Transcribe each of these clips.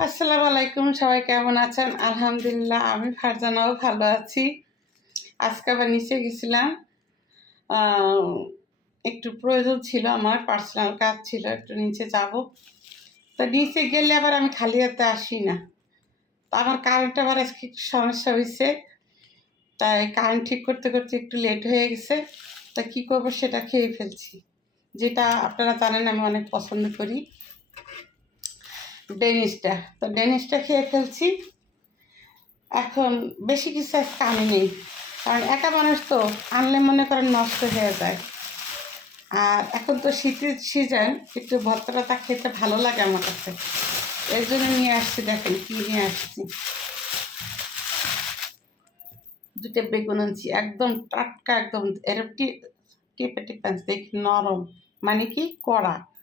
আসসালামু আলাইকুম, সবাই কেমন আছেন? আলহামদুলিল্লাহ, আমি ফারজানাও ভালো আছি। আজকে আবার নিচে গেছিলাম। একটু প্রয়োজন ছিল আমার, পার্সোনাল কাজ ছিল, একটু নিচে যাব। তো নিচে গেলে আবার আমি খালি হাতে আসি না। তো আমার কারেন্ট আবার আজকে একটু সমস্যা হয়েছে তাই কারেন্ট ঠিক করতে করতে একটু লেট হয়ে গেছে। তা কী করব সেটা খেয়ে ফেলছি। যেটা আপনারা জানেন, আমি অনেক পছন্দ করি। ডেনিসটা। তো ডেনিসটা খেয়ে ফেলছি। এখন বেশি কিছু আমি নেই। কারণ একা মানুষ তো আনলে মনে করেন নষ্ট হয়ে যায়। আর এখন তো শীতের সিজন একটু ভর্তাটা খেতে ভালো লাগে আমার কাছে। এর জন্য নিয়ে আসছি, দেখেন কী নিয়ে আসছি। দুটো বেগুন আনছি, একদম টাটকা, একদম এরকম টিপে টিপে আনছি, দেখি নরম। মানে কি কড়া।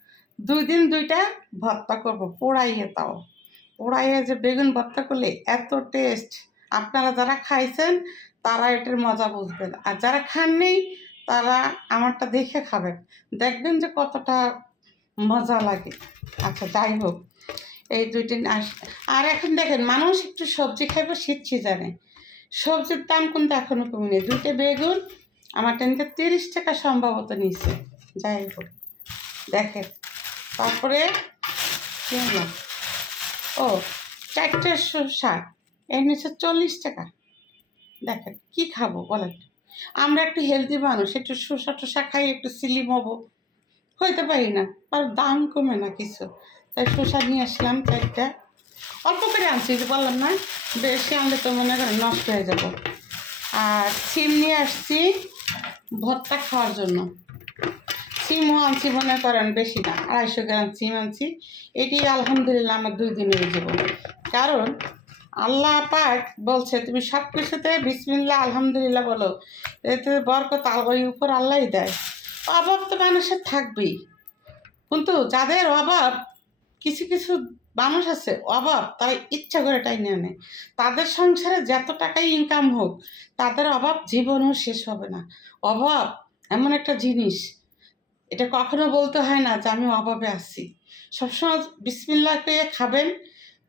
দুই দিন দুইটা ভর্তা করব, পোড়াইয়ে তাও। পোড়াইয়ে যে বেগুন ভর্তা করলে এত টেস্ট আপনারা যারা খাইছেন, তারা এটার মজা বুঝবেন। আর যারা খাননি, তারা আমারটা দেখে খাবেন। দেখবেন যে কতটা মজা লাগে। আচ্ছা যাই হোক, এই দুইটি আস- আর এখন দেখেন, মানুষ একটু সবজি খাইবে, শীত সিজানে। সবজির দাম কিন্তু এখনও কমে নেই দুইটা বেগুন, আমার টেনতে তিরিশ টাকা সম্ভবত নিচ্ছে যাই হোক, দেখেন। তারপরে ও, চারটে শসা এর নিচে চল্লিশ টাকা। দেখেন, কি খাব বলেন? আমরা একটু হেলদি মানুষ, একটু শসা টসা খাই, একটু সিলিম হব হইতে পারি না আর দাম কমে না কিছু। তাই শসা নিয়ে আসলাম চারটা। অল্প করে আনছি যে বললাম না, বেশি আনলে তো মনে করেন নষ্ট হয়ে যাব। আর সিম নিয়ে আসছি ভর্তা খাওয়ার জন্য। সিমও আনছি মনে করেন বেশি না, আড়াইশো গ্রাম সিম আনছি। এটি আলহামদুলিল্লাহ আমার দুই দিনের যাব কারণ আল্লাহ পাক বলছে, তুমি সব কিছুতে বিসমিল্লা আলহামদুলিল্লাহ বলো। এতে বরকত ওই উপর আল্লাহই দেয়। অভাব তো মানুষের থাকবেই। কিন্তু যাদের অভাব, কিছু কিছু মানুষ আছে, অভাব, তারা ইচ্ছা করে টাইনে আনে। তাদের সংসারে যত টাকাই ইনকাম হোক, তাদের অভাব জীবনও শেষ হবে না। অভাব এমন একটা জিনিস এটা কখনো বলতে হয় না যে আমি অভাবে আছি। সবসময় বিসমিল্লা পেয়ে খাবেন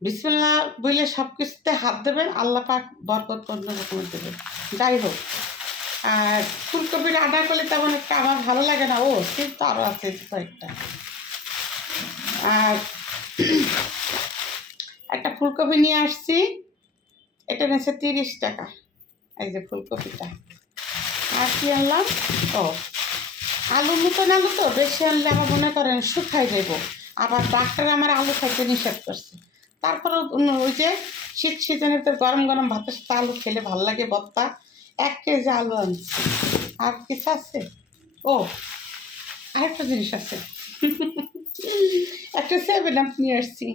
বিসমিল্লা বইলে সব কিছুতে হাত দেবেন, আল্লাহ পাক বরকত অন্য রকমের দেবেন। যাই হোক, আর ফুলকপির আদা করলে তেমন একটা আমার ভালো লাগে না। ও কিন্তু আরও আছে কয়েকটা। আর একটা ফুলকপি নিয়ে আসছি, এটা নিয়েছে তিরিশ টাকা, এই যে ফুলকপিটা। আর কি আনলাম? ও আলু মতন আলু তো বেশি আনলে আমার মনে করেন শুকাই দেব আবার ডাক্তার আমার আলু খাইতে নিষেধ করছে। তারপরে ওই যে শীত সিজনে তো গরম গরম ভাতের সাথে আলু খেলে ভালো লাগে বত্তা। এক কেজি আলু আনছি। আর কিছু আছে? ও, আরেকটা জিনিস আছে। একটা সেভেন আপ নিয়ে আসছি।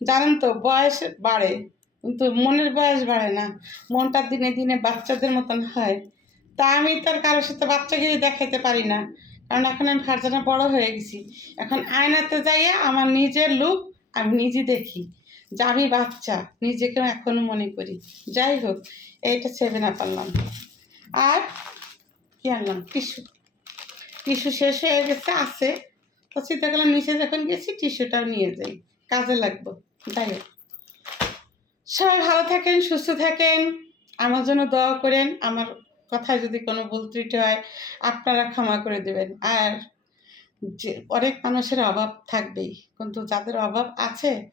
জানেন তো, বয়স বাড়ে, কিন্তু মনের বয়স বাড়ে না। মনটা দিনে দিনে বাচ্চাদের মতন হয়। তা আমি তো আর কারোর সাথে বাচ্চাগিরি দেখাইতে পারি না। কারণ এখন আমি ফারজানা বড় হয়ে গেছি। এখন আয়নাতে যাইয়া আমার নিজের লুক আমি নিজে দেখি। যে আমি বাচ্চা নিজেকে এখনও মনে করি। যাই হোক, এইটা সেভেন আপ আনলাম। আর কি আনলাম? টিস্যু। টিস্যু শেষ হয়ে গেছে, আছে। তো করলাম নিচে যখন গেছি, টিস্যুটাও নিয়ে যাই। কাজে লাগবো। যাই হোক। সবাই ভালো থাকেন, সুস্থ থাকেন। আমার জন্য দোয়া করেন। আমার কথায় যদি কোনো ভুল ত্রুটি হয়, আপনারা ক্ষমা করে দেবেন। আর যে অনেক মানুষের অভাব থাকবেই, কিন্তু যাদের অভাব আছে